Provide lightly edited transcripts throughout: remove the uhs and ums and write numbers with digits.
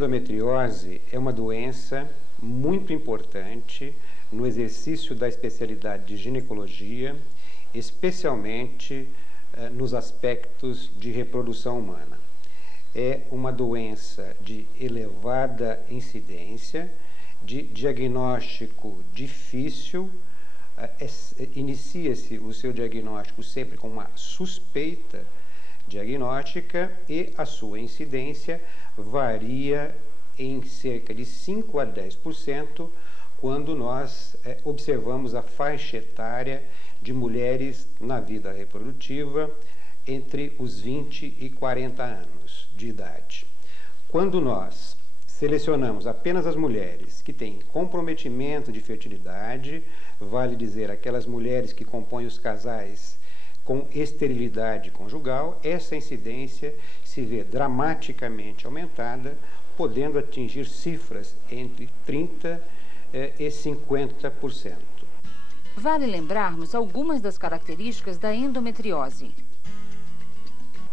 endometriose é uma doença muito importante no exercício da especialidade de ginecologia, especialmente nos aspectos de reprodução humana. É uma doença de elevada incidência, de diagnóstico difícil. Inicia-se o seu diagnóstico sempre com uma suspeita diagnóstica e a sua incidência varia em cerca de 5 a 10% quando nós observamos a faixa etária de mulheres na vida reprodutiva entre os 20 e 40 anos de idade. Quando nós selecionamos apenas as mulheres que têm comprometimento de fertilidade, vale dizer aquelas mulheres que compõem os casais com esterilidade conjugal, essa incidência se vê dramaticamente aumentada, podendo atingir cifras entre 30% e 50%. Vale lembrarmos algumas das características da endometriose.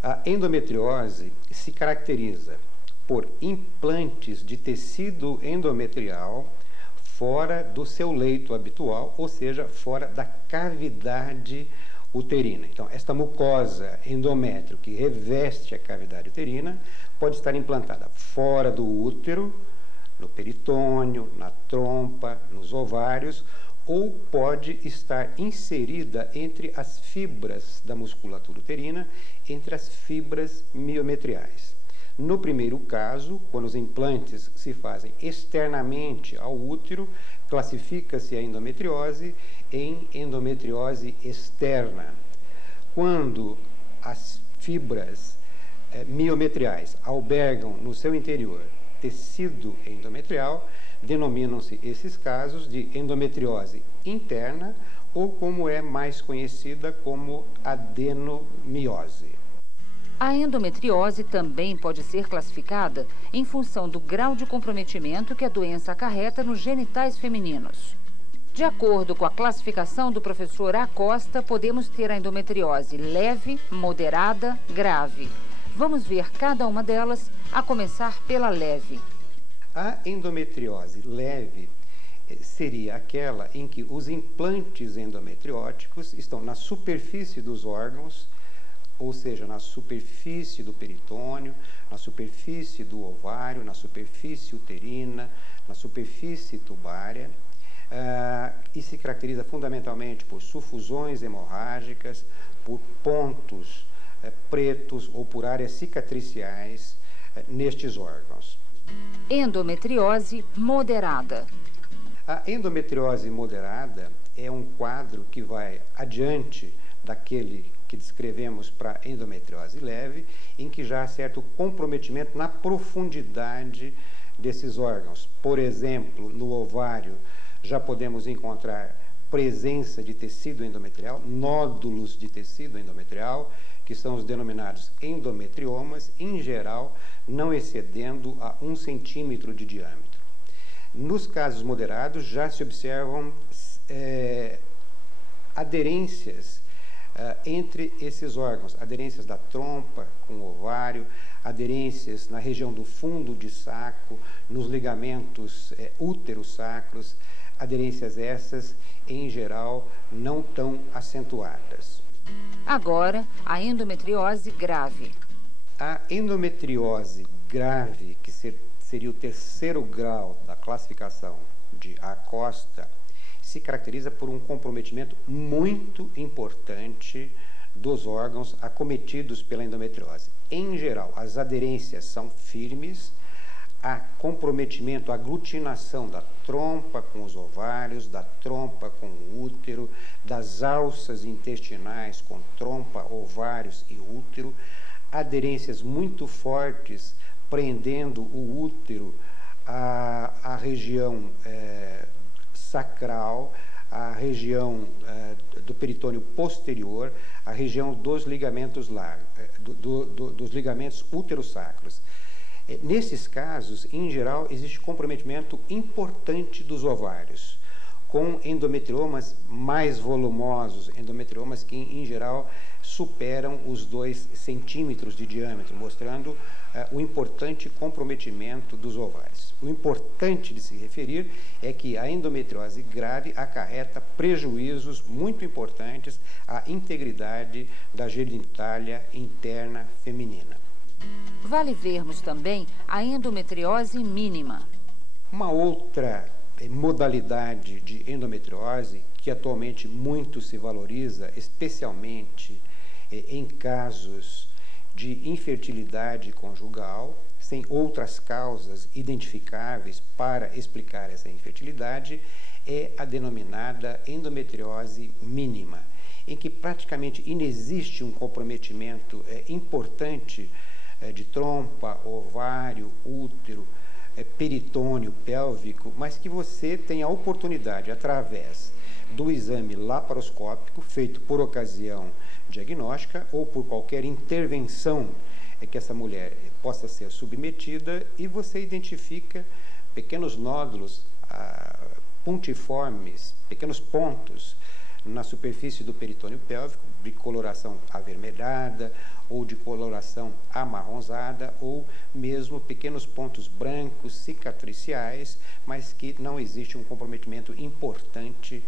A endometriose se caracteriza por implantes de tecido endometrial fora do seu leito habitual, ou seja, fora da cavidade uterina. Então, esta mucosa endométrio que reveste a cavidade uterina pode estar implantada fora do útero, no peritônio, na trompa, nos ovários, ou pode estar inserida entre as fibras da musculatura uterina, entre as fibras miometriais. No primeiro caso, quando os implantes se fazem externamente ao útero, classifica-se a endometriose em endometriose externa. Quando as fibras miometriais albergam no seu interior tecido endometrial, denominam-se esses casos de endometriose interna ou, como é mais conhecida, como adenomiose. A endometriose também pode ser classificada em função do grau de comprometimento que a doença acarreta nos genitais femininos. De acordo com a classificação do professor Acosta, podemos ter a endometriose leve, moderada, grave. Vamos ver cada uma delas, a começar pela leve. A endometriose leve seria aquela em que os implantes endometrióticos estão na superfície dos órgãos, ou seja, na superfície do peritônio, na superfície do ovário, na superfície uterina, na superfície tubária, e se caracteriza fundamentalmente por sufusões hemorrágicas, por pontos pretos ou por áreas cicatriciais nestes órgãos. Endometriose moderada. A endometriose moderada é um quadro que vai adiante daquele que descrevemos para endometriose leve, em que já há certo comprometimento na profundidade desses órgãos. Por exemplo, no ovário já podemos encontrar presença de tecido endometrial, nódulos de tecido endometrial, que são os denominados endometriomas, em geral não excedendo a 1 centímetro de diâmetro. Nos casos moderados já se observam aderências entre esses órgãos, aderências da trompa com o ovário, aderências na região do fundo de saco, nos ligamentos útero-sacros, aderências essas, em geral, não tão acentuadas. Agora, a endometriose grave. A endometriose grave, que seria o terceiro grau da classificação de Acosta, se caracteriza por um comprometimento muito importante dos órgãos acometidos pela endometriose. Em geral, as aderências são firmes, há comprometimento, aglutinação da trompa com os ovários, da trompa com o útero, das alças intestinais com trompa, ovários e útero, aderências muito fortes prendendo o útero à região sacral, a região do peritônio posterior, a região dos ligamentos dos ligamentos útero-sacros. Nesses casos, em geral, existe comprometimento importante dos ovários. com endometriomas mais volumosos, endometriomas que, em geral, superam os 2 centímetros de diâmetro, mostrando o importante comprometimento dos ovários. O importante de se referir é que a endometriose grave acarreta prejuízos muito importantes à integridade da genitália interna feminina. Vale vermos também a endometriose mínima. Uma outra modalidade de endometriose que atualmente muito se valoriza, especialmente em casos de infertilidade conjugal, sem outras causas identificáveis para explicar essa infertilidade, é a denominada endometriose mínima, em que praticamente inexiste um comprometimento importante de trompa, ovário, útero, peritônio, pélvico, mas que você tem a oportunidade, através do exame laparoscópico, feito por ocasião diagnóstica ou por qualquer intervenção que essa mulher possa ser submetida, e você identifica pequenos nódulos puntiformes, pequenos pontos na superfície do peritônio pélvico, de coloração avermelhada ou de coloração amarronzada, ou mesmo pequenos pontos brancos cicatriciais, mas que não existe um comprometimento importante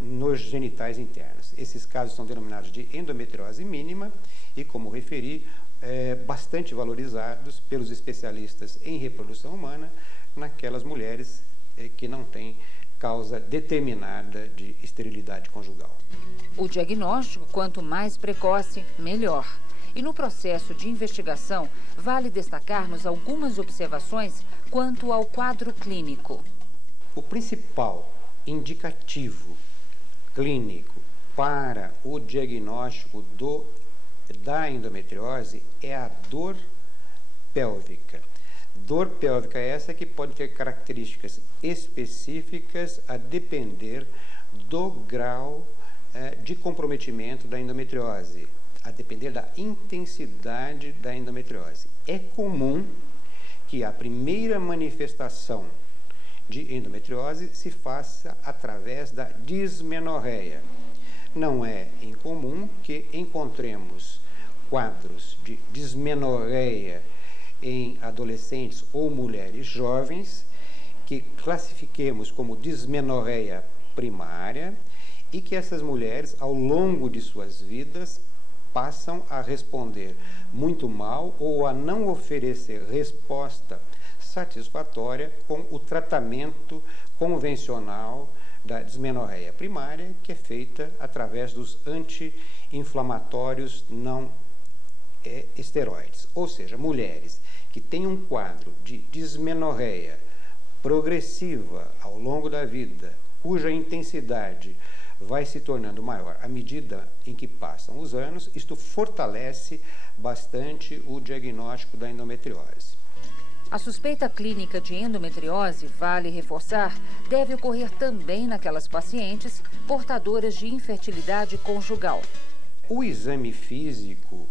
nos genitais internos. Esses casos são denominados de endometriose mínima e, como referi, bastante valorizados pelos especialistas em reprodução humana naquelas mulheres que não têm causa determinada de esterilidade conjugal. O diagnóstico, quanto mais precoce, melhor. E no processo de investigação, vale destacarmos algumas observações quanto ao quadro clínico. O principal indicativo clínico para o diagnóstico da endometriose é a dor pélvica. Dor pélvica essa que pode ter características específicas a depender do grau de comprometimento da endometriose, a depender da intensidade da endometriose. É comum que a primeira manifestação de endometriose se faça através da dismenorreia. Não é incomum que encontremos quadros de dismenorreia em adolescentes ou mulheres jovens, que classifiquemos como dismenorreia primária, e que essas mulheres, ao longo de suas vidas, passam a responder muito mal ou a não oferecer resposta satisfatória com o tratamento convencional da dismenorreia primária, que é feita através dos anti-inflamatórios não esteroides. Ou seja, mulheres que têm um quadro de dismenorreia progressiva ao longo da vida, cuja intensidade vai se tornando maior à medida em que passam os anos, isto fortalece bastante o diagnóstico da endometriose. A suspeita clínica de endometriose, vale reforçar, deve ocorrer também naquelas pacientes portadoras de infertilidade conjugal. O exame físico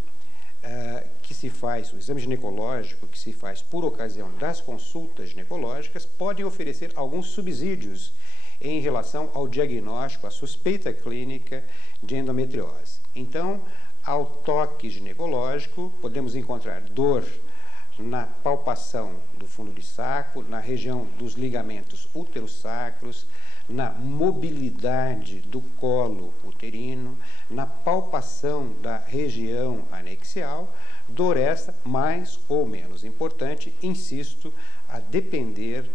que se faz, o exame ginecológico que se faz por ocasião das consultas ginecológicas, pode oferecer alguns subsídios em relação ao diagnóstico, à suspeita clínica de endometriose. Então, ao toque ginecológico, podemos encontrar dor na palpação do fundo de saco, na região dos ligamentos uterossacros, na mobilidade do colo uterino, na palpação da região anexial, dor essa mais ou menos importante, insisto, a depender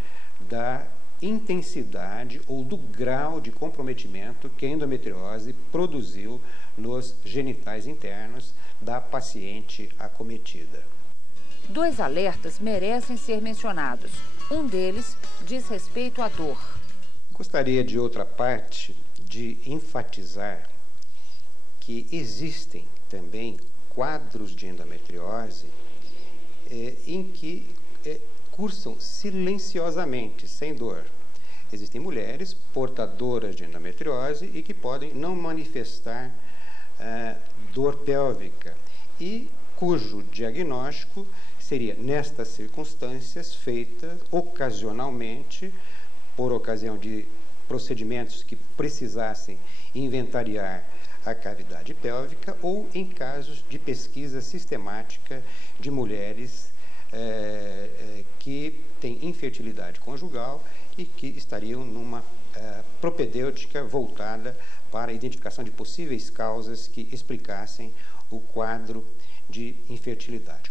da intensidade ou do grau de comprometimento que a endometriose produziu nos genitais internos da paciente acometida. 2 alertas merecem ser mencionados. Um deles diz respeito à dor. Gostaria, de outra parte, de enfatizar que existem também quadros de endometriose em que cursam silenciosamente, sem dor. Existem mulheres portadoras de endometriose e que podem não manifestar dor pélvica e cujo diagnóstico seria, nestas circunstâncias, feita ocasionalmente por ocasião de procedimentos que precisassem inventariar a cavidade pélvica ou em casos de pesquisa sistemática de mulheres que têm infertilidade conjugal e que estariam numa propedêutica voltada para a identificação de possíveis causas que explicassem o quadro de infertilidade.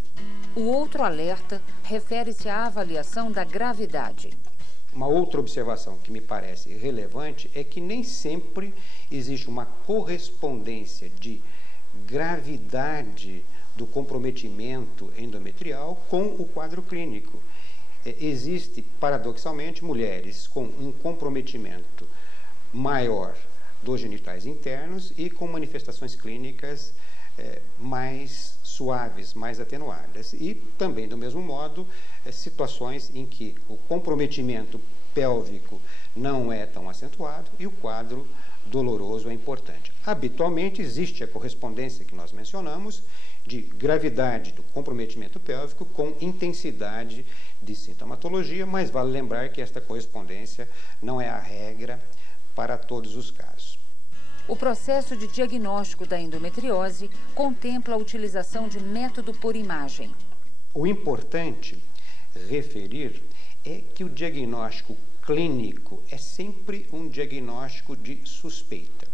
O outro alerta refere-se à avaliação da gravidade. Uma outra observação que me parece relevante é que nem sempre existe uma correspondência de gravidade do comprometimento endometrial com o quadro clínico. Existe, paradoxalmente, mulheres com um comprometimento maior dos genitais internos e com manifestações clínicas mais suaves, mais atenuadas. E também, do mesmo modo, situações em que o comprometimento pélvico não é tão acentuado e o quadro doloroso é importante. Habitualmente existe a correspondência que nós mencionamos de gravidade do comprometimento pélvico com intensidade de sintomatologia, mas vale lembrar que esta correspondência não é a regra para todos os casos. O processo de diagnóstico da endometriose contempla a utilização de método por imagem. O importante referir é que o diagnóstico clínico é sempre um diagnóstico de suspeita.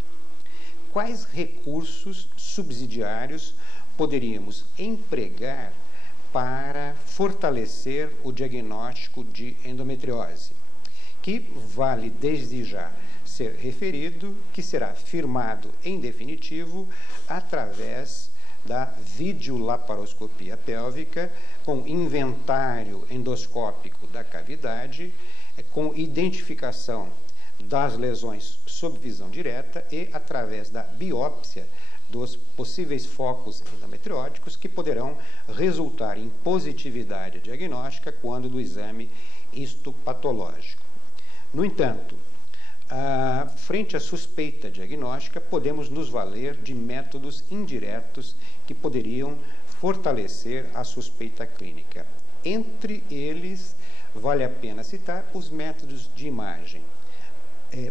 Quais recursos subsidiários poderíamos empregar para fortalecer o diagnóstico de endometriose? Que vale desde já ser referido, que será firmado em definitivo através da videolaparoscopia pélvica, com inventário endoscópico da cavidade, com identificação das lesões sob visão direta e através da biópsia dos possíveis focos endometrióticos que poderão resultar em positividade diagnóstica quando do exame histopatológico. No entanto, frente à suspeita diagnóstica, podemos nos valer de métodos indiretos que poderiam fortalecer a suspeita clínica. Entre eles, vale a pena citar os métodos de imagem.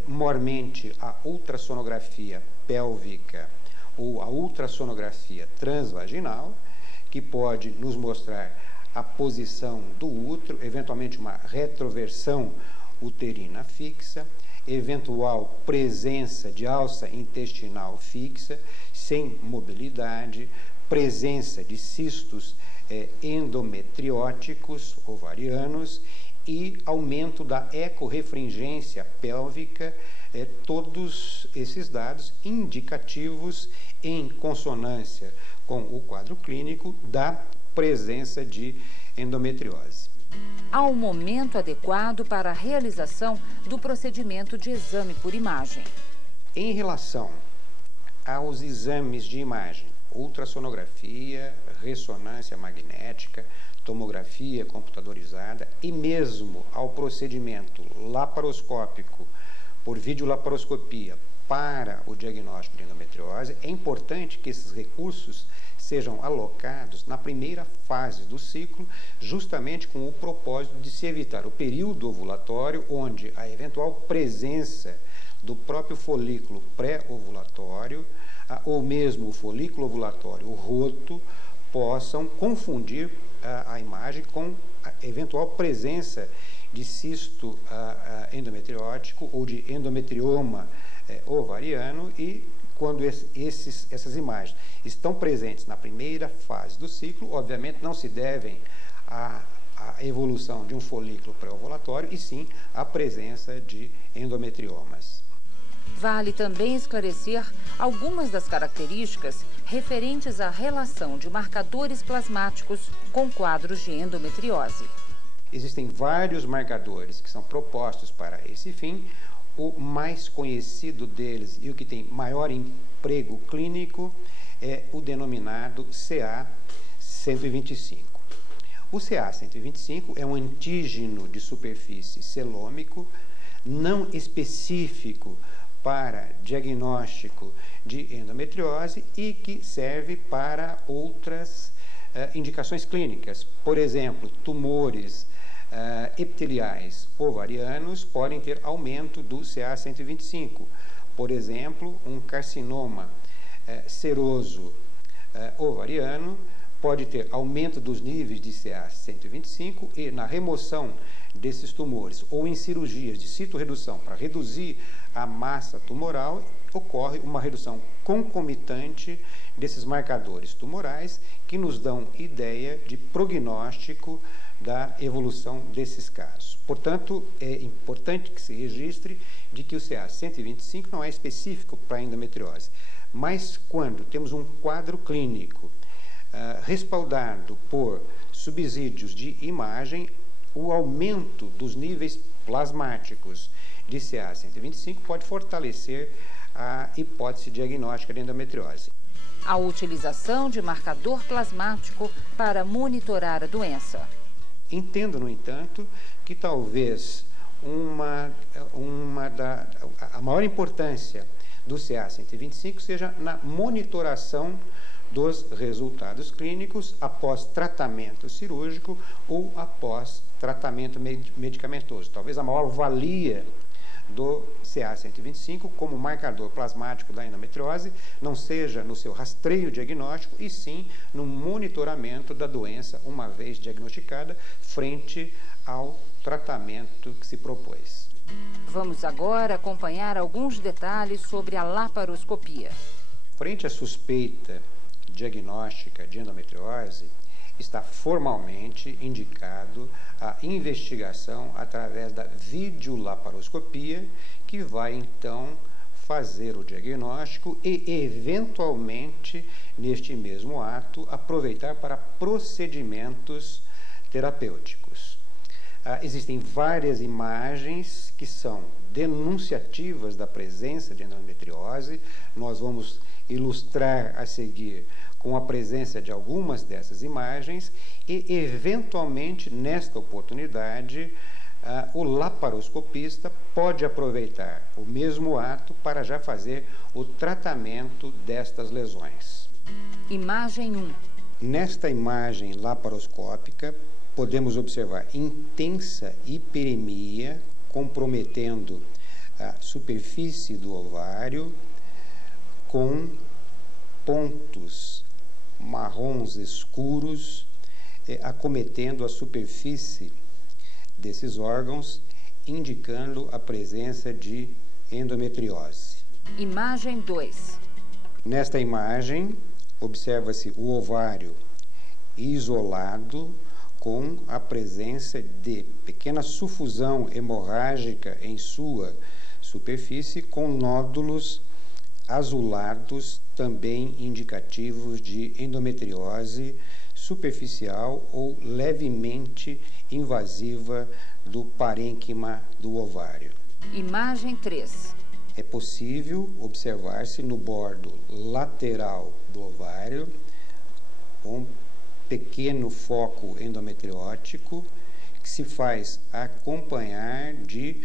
Mormente, a ultrassonografia pélvica ou a ultrassonografia transvaginal, que pode nos mostrar a posição do útero, eventualmente uma retroversão uterina fixa, eventual presença de alça intestinal fixa, sem mobilidade, presença de cistos endometrióticos ovarianos e aumento da ecorrefringência pélvica, todos esses dados indicativos em consonância com o quadro clínico da presença de endometriose. Há um momento adequado para a realização do procedimento de exame por imagem. Em relação aos exames de imagem, ultrassonografia, ressonância magnética, tomografia computadorizada e mesmo ao procedimento laparoscópico por videolaparoscopia para o diagnóstico de endometriose, é importante que esses recursos sejam alocados na primeira fase do ciclo, justamente com o propósito de se evitar o período ovulatório, onde a eventual presença do próprio folículo pré-ovulatório ou mesmo o folículo ovulatório roto possam confundir a imagem com a eventual presença de cisto endometriótico ou de endometrioma ovariano e quando essas imagens estão presentes na primeira fase do ciclo, obviamente não se devem à evolução de um folículo pré-ovulatório e sim à presença de endometriomas. Vale também esclarecer algumas das características referentes à relação de marcadores plasmáticos com quadros de endometriose. Existem vários marcadores que são propostos para esse fim. O mais conhecido deles e o que tem maior emprego clínico é o denominado CA-125. O CA-125 é um antígeno de superfície celômico não específico para diagnóstico de endometriose e que serve para outras indicações clínicas. Por exemplo, tumores epiteliais ovarianos podem ter aumento do CA-125. Por exemplo, um carcinoma seroso ovariano pode ter aumento dos níveis de CA-125 e na remoção desses tumores ou em cirurgias de citorredução para reduzir a massa tumoral, ocorre uma redução concomitante desses marcadores tumorais que nos dão ideia de prognóstico da evolução desses casos. Portanto, é importante que se registre de que o CA-125 não é específico para a endometriose, mas quando temos um quadro clínico respaldado por subsídios de imagem, o aumento dos níveis plasmáticos de CA-125 pode fortalecer a hipótese diagnóstica de endometriose. A utilização de marcador plasmático para monitorar a doença. Entendo, no entanto, que talvez a maior importância do CA-125 seja na monitoração dos resultados clínicos após tratamento cirúrgico ou após tratamento medicamentoso. Talvez a maior valia do CA-125 como marcador plasmático da endometriose não seja no seu rastreio diagnóstico, e sim no monitoramento da doença uma vez diagnosticada frente ao tratamento que se propôs. Vamos agora acompanhar alguns detalhes sobre a laparoscopia. Frente à suspeita diagnóstica de endometriose, está formalmente indicado a investigação através da videolaparoscopia, que vai então fazer o diagnóstico e, eventualmente, neste mesmo ato, aproveitar para procedimentos terapêuticos. Existem várias imagens que são denunciativas da presença de endometriose. Nós vamos ilustrar a seguir com a presença de algumas dessas imagens e, eventualmente, nesta oportunidade, o laparoscopista pode aproveitar o mesmo ato para já fazer o tratamento destas lesões. Imagem 1. Nesta imagem laparoscópica, podemos observar intensa hiperemia comprometendo a superfície do ovário com pontos marrons escuros acometendo a superfície desses órgãos, indicando a presença de endometriose. Imagem 2. Nesta imagem, observa-se o ovário isolado com a presença de pequena sufusão hemorrágica em sua superfície, com nódulos azulados, também indicativos de endometriose superficial ou levemente invasiva do parênquima do ovário. Imagem 3. É possível observar-se no bordo lateral do ovário um pequeno foco endometriótico que se faz acompanhar de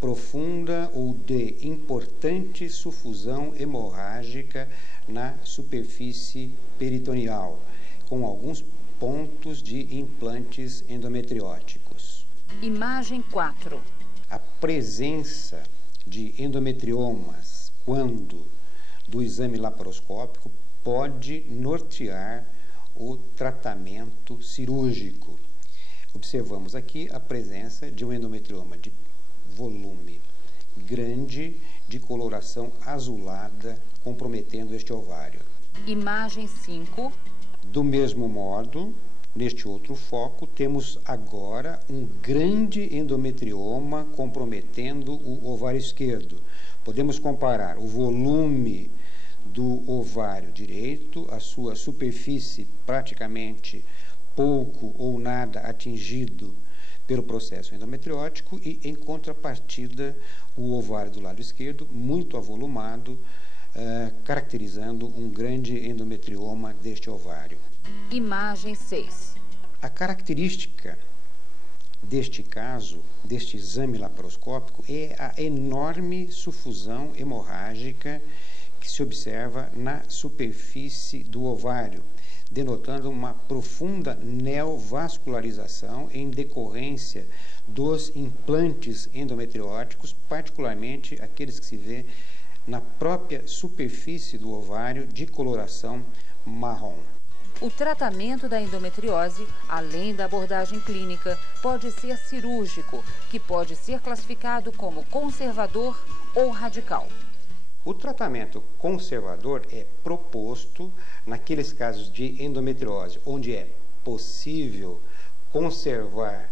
profunda ou de importante sufusão hemorrágica na superfície peritoneal, com alguns pontos de implantes endometrióticos. Imagem 4. A presença de endometriomas, quando do exame laparoscópico, pode nortear o tratamento cirúrgico. Observamos aqui a presença de um endometrioma de volume grande, de coloração azulada, comprometendo este ovário. Imagem 5. Do mesmo modo, neste outro foco, temos agora um grande endometrioma comprometendo o ovário esquerdo. Podemos comparar o volume do ovário direito, a sua superfície praticamente pouco ou nada atingido pelo processo endometriótico, e, em contrapartida, o ovário do lado esquerdo muito avolumado, caracterizando um grande endometrioma deste ovário. Imagem 6. A característica deste caso, deste exame laparoscópico, é a enorme sufusão hemorrágica que se observa na superfície do ovário, denotando uma profunda neovascularização em decorrência dos implantes endometrióticos, particularmente aqueles que se vê na própria superfície do ovário de coloração marrom. O tratamento da endometriose, além da abordagem clínica, pode ser cirúrgico, que pode ser classificado como conservador ou radical. O tratamento conservador é proposto naqueles casos de endometriose, onde é possível conservar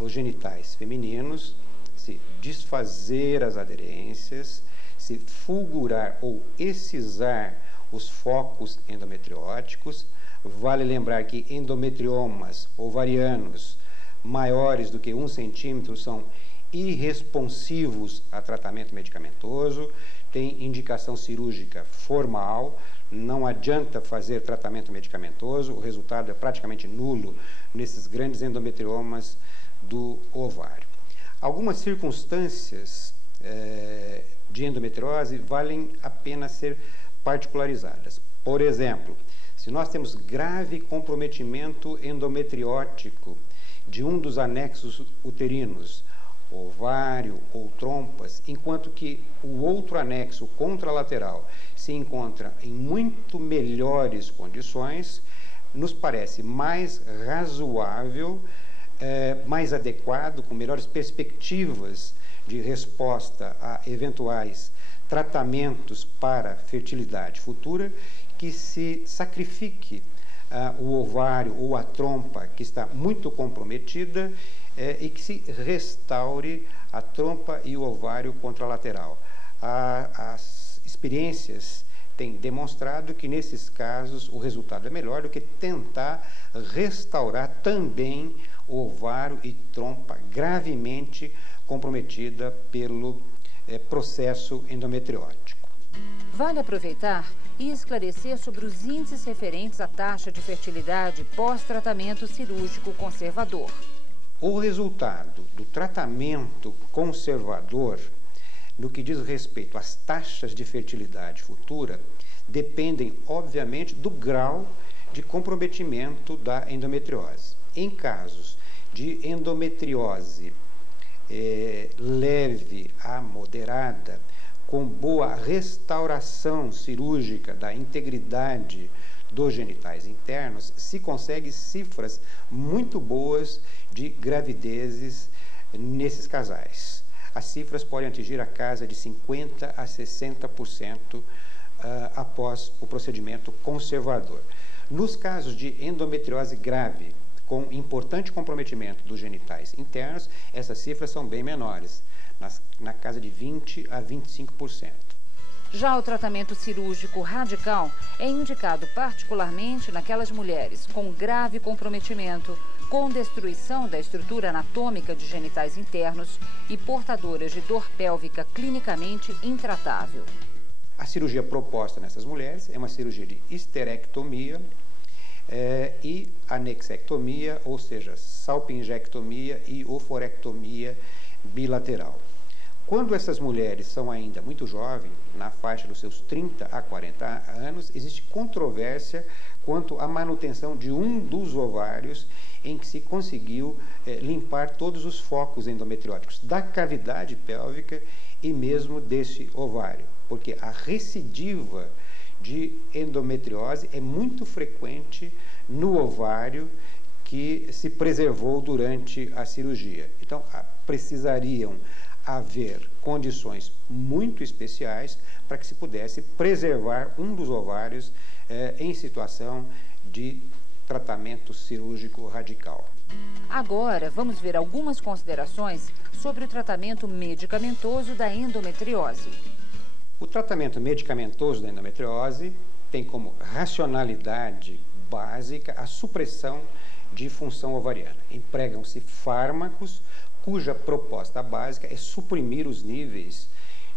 os genitais femininos, se desfazer as aderências, se fulgurar ou excisar os focos endometrióticos. Vale lembrar que endometriomas ovarianos maiores do que 1 centímetro são irresponsivos a tratamento medicamentoso, tem indicação cirúrgica formal, não adianta fazer tratamento medicamentoso, o resultado é praticamente nulo nesses grandes endometriomas do ovário. Algumas circunstâncias de endometriose valem a pena ser particularizadas. Por exemplo, se nós temos grave comprometimento endometriótico de um dos anexos uterinos, ovário ou trompas, enquanto que o outro anexo contralateral se encontra em muito melhores condições, nos parece mais razoável, mais adequado, com melhores perspectivas de resposta a eventuais tratamentos para fertilidade futura, que se sacrifique o ovário ou a trompa que está muito comprometida e que se restaure a trompa e o ovário contralateral. As experiências têm demonstrado que nesses casos o resultado é melhor do que tentar restaurar também o ovário e trompa gravemente comprometida pelo processo endometriótico. Vale aproveitar e esclarecer sobre os índices referentes à taxa de fertilidade pós-tratamento cirúrgico conservador. O resultado do tratamento conservador, no que diz respeito às taxas de fertilidade futura, dependem, obviamente, do grau de comprometimento da endometriose. Em casos de endometriose leve a moderada, com boa restauração cirúrgica da integridade dos genitais internos, se consegue cifras muito boas de gravidezes nesses casais. As cifras podem atingir a casa de 50% a 60% após o procedimento conservador. Nos casos de endometriose grave, com importante comprometimento dos genitais internos, essas cifras são bem menores, na casa de 20% a 25%. Já o tratamento cirúrgico radical é indicado particularmente naquelas mulheres com grave comprometimento, com destruição da estrutura anatômica de genitais internos e portadoras de dor pélvica clinicamente intratável. A cirurgia proposta nessas mulheres é uma cirurgia de histerectomia e anexectomia, ou seja, salpingectomia e oforectomia bilateral. Quando essas mulheres são ainda muito jovens, na faixa dos seus 30 a 40 anos, existe controvérsia quanto à manutenção de um dos ovários em que se conseguiu limpar todos os focos endometrióticos da cavidade pélvica e mesmo desse ovário, porque a recidiva de endometriose é muito frequente no ovário que se preservou durante a cirurgia. Então, precisariam haver condições muito especiais para que se pudesse preservar um dos ovários em situação de tratamento cirúrgico radical. Agora, vamos ver algumas considerações sobre o tratamento medicamentoso da endometriose. O tratamento medicamentoso da endometriose tem como racionalidade básica a supressão de função ovariana. Empregam-se fármacos cuja proposta básica é suprimir os níveis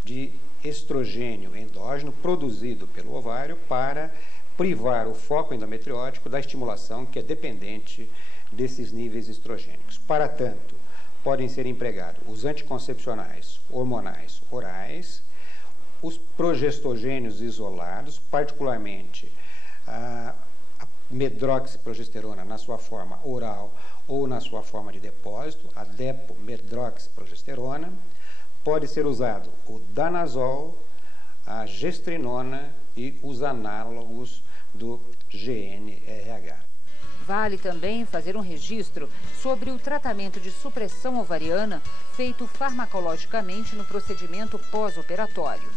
de estrogênio endógeno produzido pelo ovário para privar o foco endometriótico da estimulação que é dependente desses níveis estrogênicos. Para tanto, podem ser empregados os anticoncepcionais hormonais orais, os progestogênios isolados, particularmente a medroxiprogesterona na sua forma oral ou na sua forma de depósito, a depomedroxiprogesterona. Pode ser usado o danazol, a gestrinona e os análogos do GnRH. Vale também fazer um registro sobre o tratamento de supressão ovariana feito farmacologicamente no procedimento pós-operatório.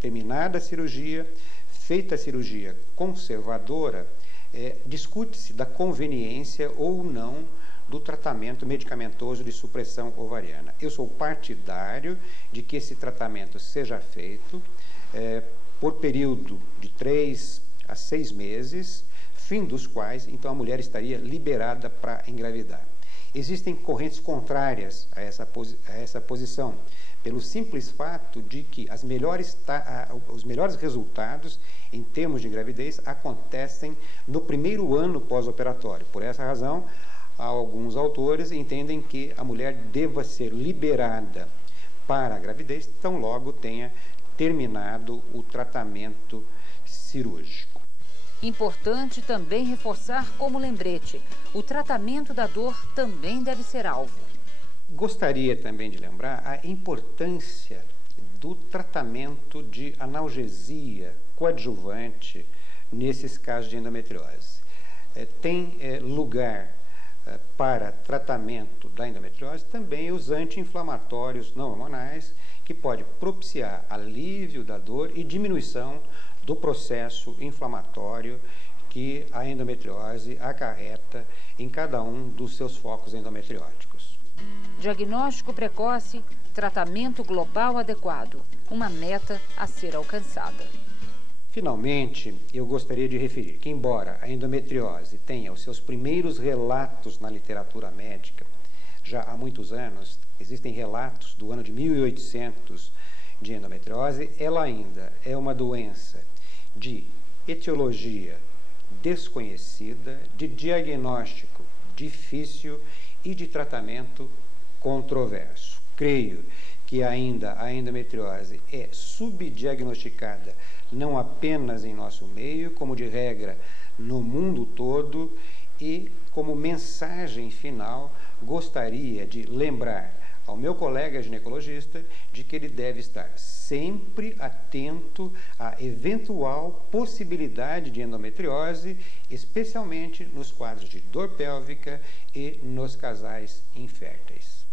Terminada a cirurgia, feita a cirurgia conservadora, discute-se da conveniência ou não do tratamento medicamentoso de supressão ovariana. Eu sou partidário de que esse tratamento seja feito por período de 3 a 6 meses, fim dos quais, então, a mulher estaria liberada para engravidar. Existem correntes contrárias a essa posição, pelo simples fato de que os melhores resultados em termos de gravidez acontecem no primeiro ano pós-operatório. Por essa razão, alguns autores entendem que a mulher deva ser liberada para a gravidez tão logo tenha terminado o tratamento cirúrgico. Importante também reforçar como lembrete, o tratamento da dor também deve ser alvo. Gostaria também de lembrar a importância do tratamento de analgesia coadjuvante nesses casos de endometriose. Tem lugar para tratamento da endometriose também os anti-inflamatórios não hormonais, que pode propiciar alívio da dor e diminuição do processo inflamatório que a endometriose acarreta em cada um dos seus focos endometrióticos. Diagnóstico precoce, tratamento global adequado, uma meta a ser alcançada. Finalmente, eu gostaria de referir que, embora a endometriose tenha os seus primeiros relatos na literatura médica, já há muitos anos, existem relatos do ano de 1800 de endometriose, ela ainda é uma doença de etiologia desconhecida, de diagnóstico difícil e de tratamento controverso. Creio que ainda a endometriose é subdiagnosticada não apenas em nosso meio, como de regra no mundo todo, e como mensagem final gostaria de lembrar ao meu colega ginecologista de que ele deve estar sempre atento à eventual possibilidade de endometriose, especialmente nos quadros de dor pélvica e nos casais inférteis.